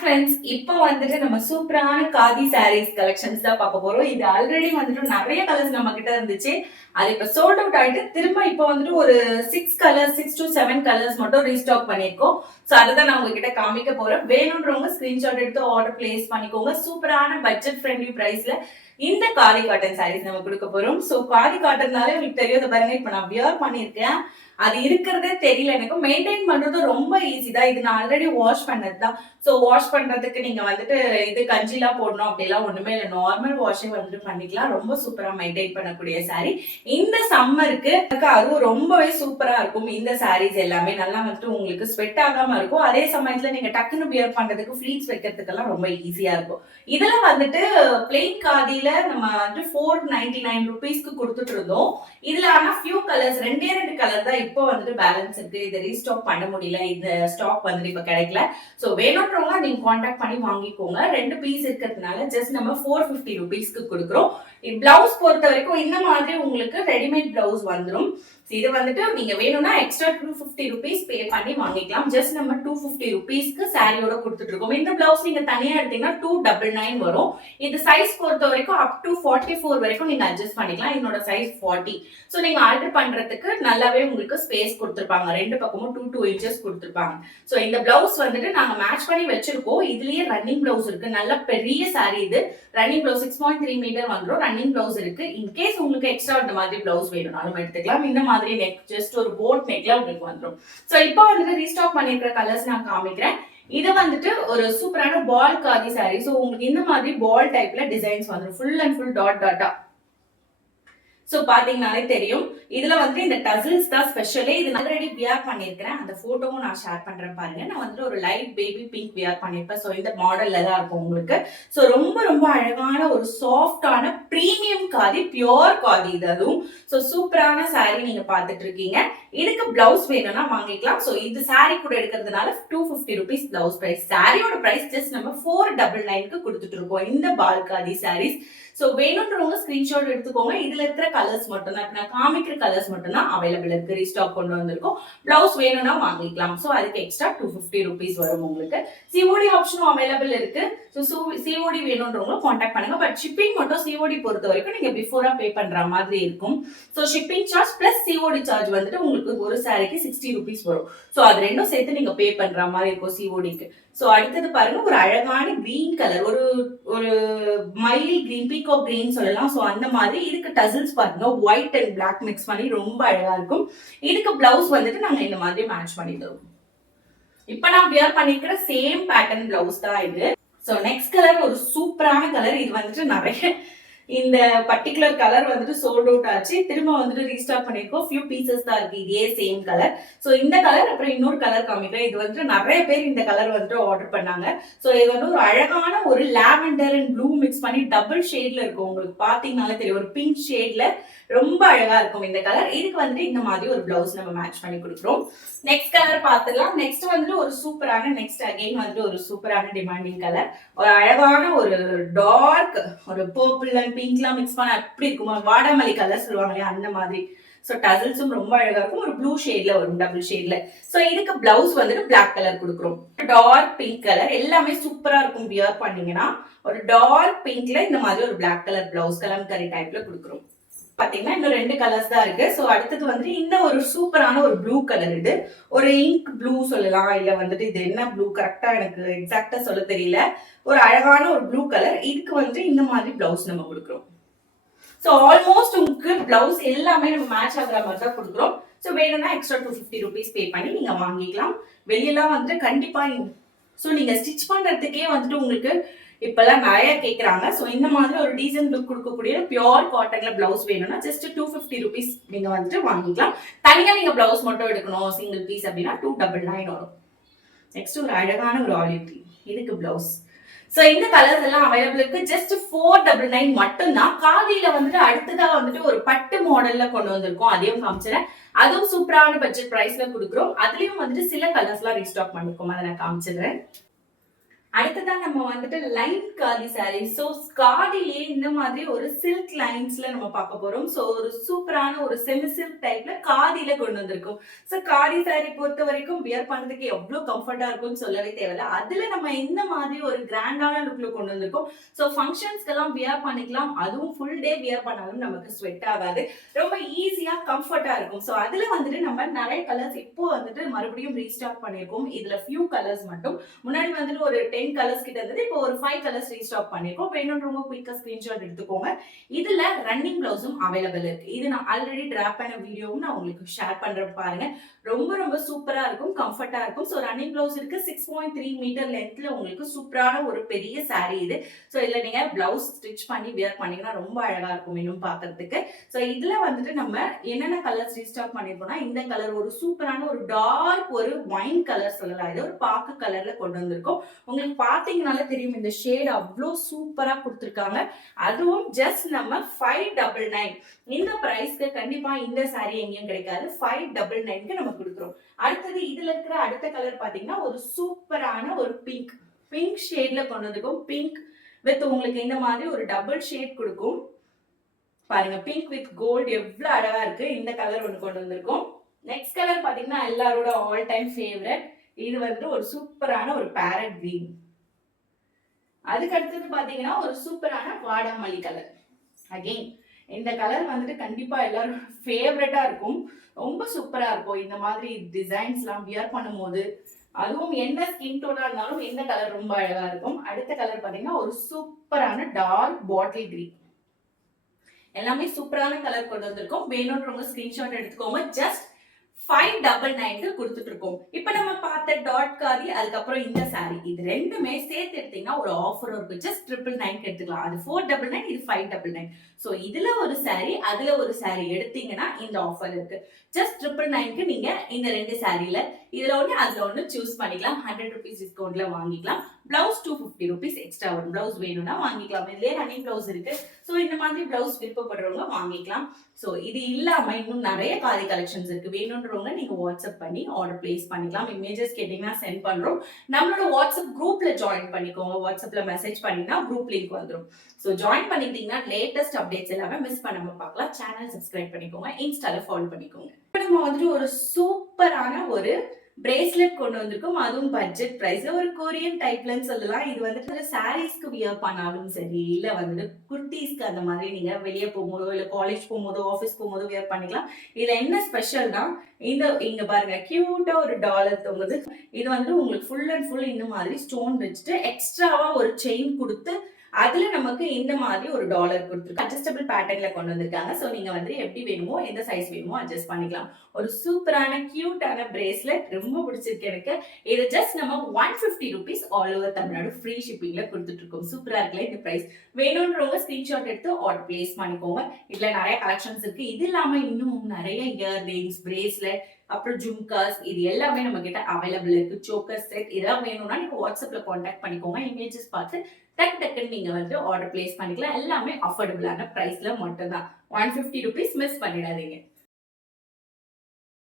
Friends, இப்போ வந்துட்டு நம்ம சூப்பரான காதி சாரீஸ் கலெக்ஷன்ஸ் தான் பார்க்க போறோம். இது ஆல்ரெடி வந்துட்டு நிறைய கலர்ஸ் நம்ம கிட்ட இருந்துச்சு. அது இப்போ சோல்ட் அவுட் ஆயிட்டு திரும்ப இப்போ வந்துட்டு ஒரு 6 to 7 கலர்ஸ் மட்டும் ரீஸ்டாக் பண்ணியிருக்கோம். ஸோ அதை தான் நான் உங்ககிட்ட காமிக்க போறேன். வேணுன்றவங்க ஸ்கிரீன்ஷாட் எடுத்து ஆர்டர் பிளேஸ் பண்ணிக்கோங்க. சூப்பரான பட்ஜெட் ஃப்ரெண்ட்லி பிரைஸ்ல இந்த காதி காட்டன் சாரீஸ் நம்ம கொடுக்க போறோம். ஸோ காதி காட்டன்னாலே உங்களுக்கு தெரியாத பாருங்க, இப்போ நான் வியர் பண்ணியிருக்கேன். அது இருக்கிறதே தெரியல எனக்கு. மெயின்டைன் பண்றது ரொம்ப ஈஸி தான். இது நான் ஆல்ரெடி வாஷ் பண்ணது தான். ஸோ வாஷ் பண்றதுக்கு நீங்க வந்துட்டு இது கஞ்சிலாம் போடணும் அப்படிலாம் ஒண்ணுமே இல்லை. நார்மல் வாஷிங் வந்துட்டு பண்ணிக்கலாம். ரொம்ப சூப்பரா மெயின்டைன் பண்ணக்கூடிய சாரீ. இந்த சம்மருக்கு அதுவும் ரொம்பவே சூப்பரா இருக்கும். இந்த சாரீஸ் எல்லாமே நல்லா வந்துட்டு உங்களுக்கு ஸ்வெட் ஆகாம இருக்கும். அதே சமயத்துல நீங்க டக்குன்னு வியர் பண்றதுக்கு ஃபிளீட்ஸ் வைக்கிறதுக்கெல்லாம் ரொம்ப ஈஸியா இருக்கும். இதுல வந்துட்டு பிளெயின் காதியில நம்ம வந்துட்டு 499 ருபீஸ்க்கு கொடுத்துட்டு இருந்தோம். இதுல ஆனா ஃபியூ கலர்ஸ், ரெண்டே கலர் தான் இப்போ வந்துட்டு பேலன்ஸ் இருக்கு. இதை ரீஸ்டாக் பண்ண முடியல. இந்த ஸ்டாக் வந்துட்டு இப்ப கிடைக்கல. சோ வேணும்ன்றவங்க நீங்க கான்டாக்ட் பண்ணி வாங்கிக்கோங்க. 2 பீஸ் இருக்கிறதுனால ஜஸ்ட் நம்ம 450 ருபீஸ்க்கு கொடுக்குறோம். பிளவுஸ் பொறுத்த வரைக்கும் இந்த மாதிரி உங்களுக்கு ரெடிமேட் பிளவுஸ் வந்துடும். இது வந்துட்டு நீங்க வேணும்னா எக்ஸ்ட்ரா 250 ருபீஸ் பே பண்ணி வாங்கிக்கலாம். ஜஸ்ட் நம்ம 250 ருபீஸ்க்கு சாரியோட கொடுத்துட்டு இருக்கோம். இந்த பிளவுஸ் நீங்க தனியா எடுத்தீங்கன்னா 299 வரும். இது சைஸ் பொறுத்த வரைக்கும் அப் டு 44 வரைக்கும் நீங்க அட்ஜஸ்ட் பண்ணிக்கலாம். என்னோட சைஸ் 40. சோ நீங்க ஆல்டர் பண்றதுக்கு நல்லாவே உங்களுக்கு ஸ்பேஸ் கொடுத்துருப்பாங்க. ரெண்டு பக்கமும் 2 இன்ச்சஸ் கொடுத்துருப்பாங்க. சோ இந்த பிளவுஸ் வந்துட்டு நாங்க மேட்ச் பண்ணி வச்சிருக்கோம். இதுலயே ரன்னிங் பிளவுஸ் இருக்கு. நல்ல பெரிய சாரி இது. ரன்னிங் பிளவுஸ் 6.3 மீட்டர் வந்துடும். ரன்னிங் பிளவுஸ் இருக்கு. இன்கேஸ் உங்களுக்கு எக்ஸ்ட்ரா இந்த மாதிரி பிளவுஸ் வேணும்னாலும் எடுத்துக்கலாம். இந்த மாதிரி நெக், ஜஸ்ட் ஒரு போட் நெக்ல உங்களுக்கு வந்துடும். சோ இப்போ வந்துட்டு ரீஸ்டாக் பண்ணிருக்கிற கலர்ஸ் நான் காமிக்கிறேன். இது வந்துட்டு ஒரு சூப்பரான பால் காதி சாரி. சோ உங்களுக்கு இந்த மாதிரி பால் டைப்ல டிசைன்ஸ் வந்துடும். ஃபுல் அண்ட் ஃபுல் டாட் டாட்டா. சோ பாத்தீங்கன்னாலே தெரியும். இதுல வந்து இந்த டசில்ஸ் தான் ஸ்பெஷலே. இது ஆல்ரெடி வியர் பண்ணிருக்கிறேன். அந்த போட்டோவும் நான் ஷேர் பண்றேன் பாருங்க. நான் வந்து ஒரு லைட் பேபி பிங்க் வியர் பண்ணிருப்பேன். சோ இந்த மாடல்ல தான் இருக்கும் உங்களுக்கு. சோ ரொம்ப ரொம்ப அழகான ஒரு சாஃப்டான பிரீமியம் காதி, பியோர் காதி இது. அதுவும் சோ சூப்பரான சாரி நீங்க பாத்துட்டு இருக்கீங்க. இதுக்கு பிளவுஸ் வேணும்னா வாங்கிக்கலாம். சோ இது சாரி கூட எடுக்கிறதுனால 250 ருபீஸ் பிளவுஸ் பிரைஸ். சாரியோட பிரைஸ் ஜஸ்ட் நம்ம 499க்கு கொடுத்துட்டு இருக்கோம் இந்த பால் காதி சாரீஸ். சோ வேணும்ன்றவங்க ஸ்கிரீன்ஷாட் எடுத்துக்கோங்க. இதுல இருக்கிற கலர்ஸ் மட்டும் தான், நான் காமிக்கிற கலர்ஸ் மட்டும் தான் அவைலபிள் இருக்கு. ரீஸ்டாக் கொண்டு வந்திருக்கோம். பிளவுஸ் வேணும்னா வாங்கிக்கலாம். சோ அதுக்கு எக்ஸ்ட்ரா 250 ருபீஸ் வரும் உங்களுக்கு. சிஓடி ஆப்ஷனும் அவைலபிள் இருக்கு. சோ சிஓடி வேணும்ன்றவங்க கான்டாக்ட் பண்ணுங்க. பட் ஷிப்பிங் மட்டும் சிஓடி பொறுத்த வரைக்கும் நீங்க பிஃபோரா பே பண்ற மாதிரி இருக்கும். So shipping charge plus COD charge வந்துட்டு உங்களுக்கு ஒரு சாரிக்கு 60 ருபீஸ் வரும். சோ அது ரெண்டும் சேர்த்து நீங்க பே பண்ற மாதிரி இருக்கும் சிஓடிக்கு. சோ அடுத்தது பாருங்க, ஒரு அழகான கிரீன் கலர், ஒரு மைல் கிரீன், பீகோ கிரீன் சொல்லலாம். சோ அந்த மாதிரி இதுக்கு டசில்ஸ் பாருங்க, ஒயிட் அண்ட் பிளாக் மிக்ஸ் பண்ணி ரொம்ப அழகா இருக்கும். இதுக்கு பிளவுஸ் வந்துட்டு நாங்க இந்த மாதிரி மேட்ச் பண்ணி தருவோம். இப்ப நான் வியர் பண்ணிருக்கிற சேம் பேட்டர்ன் பிளவுஸ் தான் இது. சோ நெக்ஸ்ட் கலர் ஒரு சூப்பரான கலர். இது வந்துட்டு நிறைய இந்த பர்டிகுலர் கலர் வந்துட்டு சோல்ட் அவுட் ஆச்சு. திரும்ப வந்துட்டு ரீஸ்டாக் பண்ணிருக்கோம். ஃபியூ பீசஸ் தான் இருக்கு. இதே சேம் கலர். சோ இந்த கலர் அப்புறம் இன்னொரு கலர் காமிக்கிறேன். இது வந்துட்டு நிறைய பேர் இந்த கலர் வந்துட்டு ஆர்டர் பண்ணாங்க. சோ இது வந்து ஒரு அழகான ஒரு லாவெண்டர் அண்ட் ப்ளூ மிக்ஸ் பண்ணி டபுள் ஷேட்ல இருக்கும். உங்களுக்கு பாத்தீங்கன்னாலே தெரியும், ஒரு பிங்க் ஷேட்ல ரொம்ப அழகா இருக்கும் இந்த கலர். இதுக்கு வந்துட்டு இந்த மாதிரி ஒரு பிளவுஸ் நம்ம மேட்ச் பண்ணி கொடுக்குறோம். நெக்ஸ்ட் கலர் பாத்துக்கலாம். நெக்ஸ்ட் வந்துட்டு ஒரு சூப்பரான, நெக்ஸ்ட் அகைன் வந்துட்டு ஒரு சூப்பரான டிமாண்டிங் கலர். ஒரு அழகான ஒரு டார்க் ஒரு பர்பிள் அண்ட் பிங்க்லாம் மிக்ஸ் பண்ண அப்படி இருக்குமா, வாடாமல்லி கலர் சொல்லுவாங்க இல்லையா, அந்த மாதிரி. சோ டசில்ஸும் ரொம்ப அழகா இருக்கும். ஒரு ப்ளூ ஷேட்ல வரும், டபுள் ஷேட்ல. சோ இதுக்கு பிளவுஸ் வந்துட்டு பிளாக் கலர் கொடுக்குறோம். டார்க் பிங்க் கலர் எல்லாமே சூப்பரா இருக்கும். வியர் பண்ணீங்கன்னா ஒரு டார்க் பிங்க்ல இந்த மாதிரி ஒரு பிளாக் கலர் பிளவுஸ் கலம்கரி டைப்ல கொடுக்குறோம். பாத்தீங்கன்னா இன்னும் 2 கலர்ஸ் தான் இருக்கு. சோ அடுத்தது வந்துட்டு இந்த ஒரு சூப்பரான ஒரு ப்ளூ கலர். இது ஒரு இங்க் ப்ளூ சொல்லலாம், இல்ல வந்துட்டு இது என்ன ப்ளூ கரெக்டா எனக்கு எக்ஸாக்டா சொல்ல தெரியல. ஒரு அழகான ஒரு ப்ளூ கலர். இதுக்கு வந்துட்டு இந்த மாதிரி பிளவுஸ் நம்ம கொடுக்குறோம். சோ ஆல்மோஸ்ட் உங்களுக்கு பிளவுஸ் எல்லாமே நம்ம மேட்ச் ஆகுற மாதிரி தான் கொடுக்குறோம். சோ வேணும்னா எக்ஸ்ட்ரா 250 ருபீஸ் பே பண்ணி நீங்க வாங்கிக்கலாம். வெளியெல்லாம் வந்துட்டு கண்டிப்பா சோ நீங்க ஸ்டிச் பண்றதுக்கே வந்துட்டு உங்களுக்கு இப்பெல்லாம் நிறைய கேட்கறாங்க. சோ இந்த மாதிரி ஒரு டீசன்ட் லுக் கொடுக்கக்கூடிய பியோர் காட்டன்ல பிளவுஸ் வேணும்னா ஜஸ்ட் 250 ருபீஸ் நீங்க வந்துட்டு வாங்கிக்கலாம். தனியா நீங்க பிளவுஸ் மட்டும் எடுக்கணும் சிங்கிள் பீஸ் அப்படின்னா 299 வரும். நெக்ஸ்ட் ஒரு அழகான ஒரு ஆலிவ் கிரீன். இதுக்கு பிளவுஸ். சோ இந்த கலர்ஸ் எல்லாம் அவைலபிள் இருக்கு. ஜஸ்ட் 499 மட்டும் தான். காதியில வந்துட்டு அடுத்ததா வந்துட்டு ஒரு பட்டு மாடல்ல கொண்டு வந்திருக்கோம். அதையும் காமிச்சிடறேன். அதுவும் சூப்பரான பட்ஜெட் பிரைஸ்ல கொடுக்குறோம். அதுலயும் வந்துட்டு சில கலர்ஸ் எல்லாம் ரீஸ்டாக் பண்ணிருக்கோம். அதை நான் காமிச்சிடுறேன். அடுத்ததா நம்ம வந்துட்டு லைன் காதி சாரீ. ஸோ காதிலேயே இந்த மாதிரி ஒரு சில்க் லைன்ஸ்ல நம்ம பார்க்க போறோம். ஸோ ஒரு சூப்பரான ஒரு செமி சில்க் டைப்ல காதியில கொண்டு வந்திருக்கோம். ஸோ காதி சாரீ பொறுத்த வரைக்கும் வியர் பண்றதுக்கு எவ்வளவு கம்ஃபர்ட்டா இருக்கும்னு சொல்லவே தேவையில்ல. அதுல நம்ம இந்த மாதிரி ஒரு கிராண்டான லுக்ல கொண்டு வந்திருக்கோம். ஸோ ஃபங்க்ஷன்ஸ்க்கெல்லாம் வியர் பண்ணிக்கலாம். அதுவும் ஃபுல் டே வியர் பண்ணாலும் நமக்கு ஸ்வெட் ஆகாது. ரொம்ப ஈஸியா கம்ஃபர்ட்டா இருக்கும். ஸோ அதுல வந்துட்டு நம்ம நிறைய கலர்ஸ் இப்போ வந்துட்டு மறுபடியும் ரீஸ்டாக் பண்ணியிருக்கோம். இதுல ஃபியூ கலர்ஸ் மட்டும். முன்னாடி வந்துட்டு ஒரு 10 கலர்ஸ் கிட்ட இருந்தது. இப்போ ஒரு 5 கலர்ஸ் ரீஸ்டாக் பண்ணிருக்கோம். வேணும்ன்றவங்க குயிக்கா ஸ்கிரீன்ஷாட் எடுத்துக்கோங்க. இதுல ரன்னிங் பிளவுஸும் அவைலபிள் இருக்கு. இது நான் ஆல்ரெடி டிராப் பண்ண வீடியோவும் நான் உங்களுக்கு ஷேர் பண்றேன் பாருங்க. ரொம்ப ரொம்ப சூப்பரா இருக்கும், கம்ஃபர்ட்டா இருக்கும். ஸோ ரன்னிங் பிளவுஸ் இருக்கு. 6.3 மீட்டர் லென்த்ல உங்களுக்கு சூப்பரான ஒரு பெரிய சாரீ இது. ஸோ இதுல நீங்க பிளவுஸ் ஸ்டிச் பண்ணி வியர் பண்ணீங்கன்னா ரொம்ப அழகா இருக்கும் இன்னும் பாக்குறதுக்கு. ஸோ இதுல வந்துட்டு நம்ம என்னென்ன கலர்ஸ் ரீஸ்டாக் பண்ணிருக்கோம்னா, இந்த கலர் ஒரு சூப்பரான ஒரு டார்க் ஒரு ஒயின் கலர் சொல்லலாம். இது ஒரு பாக்கு கலர்ல கொண்டு வந்திருக்கோம். உங்களுக்கு பாத்தீங்கனாலே தெரியும் இந்த ஷேட் அவ்வளோ சூப்பரா கொடுத்துருக்காங்க. அதுவும் ஜஸ்ட் நம்ம 599 இந்த பிரைஸ்க்கு கண்டிப்பா இந்த சாரி எங்கேயும் கிடைக்காது. 599க்கு நம்ம கொடுக்குறோம். அடுத்தது இதுல இருக்கிற அடுத்த கலர் பாத்தீங்கன்னா ஒரு சூப்பரான ஒரு பிங்க் ஷேட்ல கொண்டு வந்திருக்கோம். பிங்க் வித் உங்களுக்கு இந்த மாதிரி ஒரு டபுள் ஷேட் கொடுக்கும் பாருங்க. பிங்க் வித் கோல்டு எவ்வளவு அழகா இருக்கு. இந்த கலர் ஒன்று கொண்டு வந்திருக்கோம். நெக்ஸ்ட் கலர் பாத்தீங்கன்னா எல்லாரோட ஆல் டைம் ஃபேவரட். இது வந்து ஒரு சூப்பரான ஒரு பேரட் கிரீன். அதுக்கு அடுத்தது பாத்தீங்கன்னா ஒரு சூப்பரான வாடாமல்லி கலர். அகைன் இந்த கலர் வந்துட்டு கண்டிப்பா எல்லாரும் ஃபேவரட்டா இருக்கும். ரொம்ப சூப்பரா இருக்கும் இந்த மாதிரி டிசைன்ஸ் எல்லாம் வியர் பண்ணும் போது. அதுவும் என்ன ஸ்கின் டோனா இருந்தாலும் இந்த கலர் ரொம்ப அழகா இருக்கும். அடுத்த கலர் பாத்தீங்கன்னா ஒரு சூப்பரான டார்க் பாட்டில் கிரீன். எல்லாமே சூப்பரான கலர் கொண்டு வந்திருக்கோம். வேணும்ன்றவங்க ஸ்கிரீன்ஷாட் எடுத்துக்கோங்க. ஜஸ்ட் 599 கொடுத்துட்டு இருக்கோம். இப்ப நம்ம பார்த்த டாட் காதி அதுக்கப்புறம் இந்த சாரி இது ரெண்டுமே சேர்த்து எடுத்தீங்கன்னா ஒரு ஆஃபர் இருக்கு. ஜஸ்ட் 999 எடுத்துக்கலாம். அது 499, இது 599. சோ இதுல ஒரு சாரி அதுல ஒரு சாரி எடுத்தீங்கன்னா இந்த ஆஃபர் இருக்கு. ஜஸ்ட் 999க்கு நீங்க இந்த ரெண்டு சாரில இதுல ஒண்ணு அதுல ஒண்ணு சூஸ் பண்ணிக்கலாம். 100 rupees டிஸ்கவுண்ட்ல வாங்கிக்கலாம். பிளவுஸ் 250 rupees எக்ஸ்ட்ரா வரும். பிளவுஸ் வேணும்னா வாங்கிக்கலாம். இதுலயே ரன்னிங் பிளவுஸ் இருக்கு. சோ இந்த மாதிரி பிளவுஸ் விருப்பப்படுறவங்க வாங்கிக்கலாம். சோ இது இல்லாம இன்னும் நிறைய காதி கலெக்ஷன்ஸ் இருக்கு. வேணும்ன்றவங்க நீங்க வாட்ஸ்அப் பண்ணி ஆர்டர் பிளேஸ் பண்ணிக்கலாம். இமேஜஸ் கேட்டீங்கன்னா சென்ட் பண்றோம். நம்மளோட வாட்ஸ்அப் குரூப்ல ஜாயின் பண்ணிக்கோங்க. வாட்ஸ்அப்ல மெசேஜ் பண்ணீங்கன்னா குரூப் லிங்க் வந்துடும். சோ ஜாயின் பண்ணிட்டீங்கன்னா லேட்டஸ்ட் அப்டேட்ஸ் எல்லாமே மிஸ் பண்ணாம பார்க்கலாம். சேனல் சப்ஸ்கிரைப் பண்ணிக்கோங்க. இன்ஸ்டால ஃபாலோ பண்ணிக்கோங்க. இப்போ நம்ம வந்துட்டு ஒரு சூப்பரான ஒரு பிரேஸ்லெட் கொண்டு வந்திருக்கோம். அதுவும் பட்ஜெட் பிரைஸ்ல ஒரு கொரியன் டைப்லன்னு சொல்லலாம். இது வந்துட்டு சாரீஸ்க்கு வியர் பண்ணாலும் சரி, இல்ல வந்துட்டு குர்த்திஸ்க்கு அந்த மாதிரி நீங்க வெளியே போகும்போதோ இல்ல காலேஜ் போகும்போதோ ஆஃபீஸ் போகும்போதோ வியர் பண்ணிக்கலாம். இதுல என்ன ஸ்பெஷல்னா இங்க பாருங்க கியூட்டா ஒரு டாலர் தொங்குது. இது வந்து உங்களுக்கு ஃபுல் அண்ட் ஃபுல் இந்த மாதிரி ஸ்டோன் வச்சுட்டு எக்ஸ்ட்ராவா ஒரு செயின் கொடுத்து அதுல நமக்கு இந்த மாதிரி ஒரு டாலர் கொடுத்துருக்கு. அட்ஜஸ்டபிள் பேட்டர்ன்ல கொண்டு வந்திருக்காங்க. சோ நீங்க வந்து எப்படி வேணுமோ எந்த சைஸ் வேணுமோ அட்ஜஸ்ட் பண்ணிக்கலாம். ஒரு சூப்பரான கியூட்டான பிரேஸ்லெட் ரொம்ப பிடிச்சிருக்கு எனக்கு. இது ஜஸ்ட் நம்ம 150 rupees all over Tamil Nadu free ஷிப்பிங்ல கொடுத்துட்டு இருக்கோம். சூப்பரா இருக்குல்ல இந்த பிரைஸ். வேணும்ன்றவங்க ஸ்கிரீன்ஷாட் எடுத்து ஆர்டர் பிளேஸ் பண்ணிக்கோங்க. இதுல நிறைய கலெக்ஷன்ஸ் இருக்கு. இது இல்லாம இன்னும் நிறைய இயர்ரிங்ஸ், பிரேஸ்லெட், அப்புறம் ஜும்காஸ் இது எல்லாமே நம்ம கிட்ட அவைலபிள் இருக்கு. சோக்கர் செட் இதெல்லாம் வேணும்னா நீங்க வாட்ஸ்அப்ல கான்டாக்ட் பண்ணிக்கோங்க. இமேஜஸ் பார்த்து டக்குன்னு நீங்க வந்து ஆர்டர் பிளேஸ் பண்ணிக்கலாம். எல்லாமே அஃபோர்டபுளான பிரைஸ்ல மட்டும் தான். 150 rupees மிஸ் பண்ணிடாதீங்க.